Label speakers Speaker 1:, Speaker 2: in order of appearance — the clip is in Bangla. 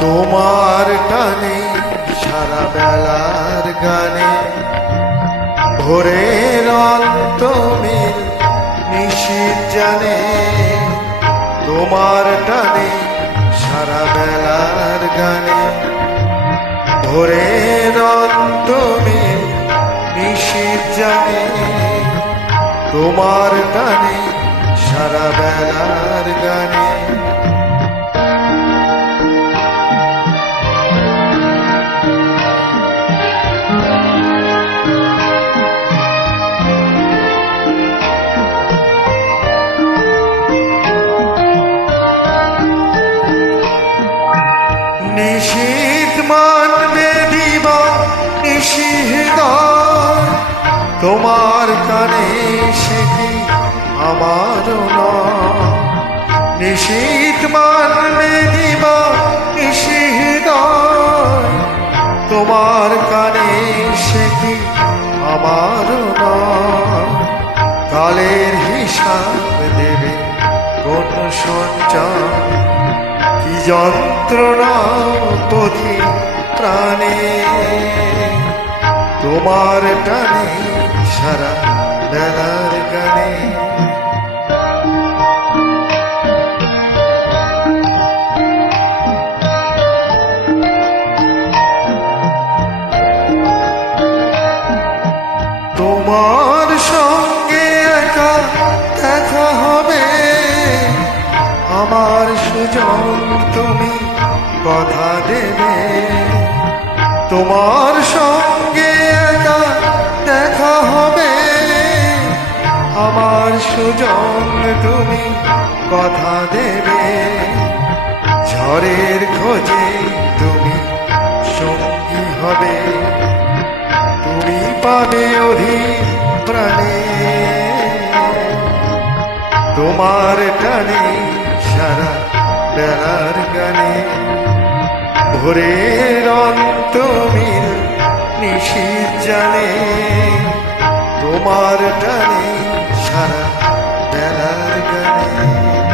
Speaker 1: তোমার টানে সারা বেলার গানে ভোরের অন্তমিল নিশীত জানে তোমার টানে সারা বেলার গানে ভোরের অন্তমিল নিশীত জানে তোমার টানে সারা বেলার গানে তোমার কানে সে আমার নিশীত মানবে দিবা নিষিদ্ধ তোমার কানে সে আমার কালের হিসাব দেবে কোন সঞ্চার? কি যন্ত্রণা পথি প্রাণে? তোমার টানে সারা বেলার গানে তোমার সঙ্গে একা দেখা হবে। আমার সুজন, তুমি কথা দেবে। তোমার সঙ্গে সুজন তুমি কথা দেবে। ঝড়ের খোঁজে তুমি সঙ্গী হবে। তুমি পাবে অধীর প্রাণে। তোমার টানে সারা বেলার গানে। ভোরের অন্তমিল নিশীত জানে। তোমার টানে সারা ಶರಣರ್ಗಣೇ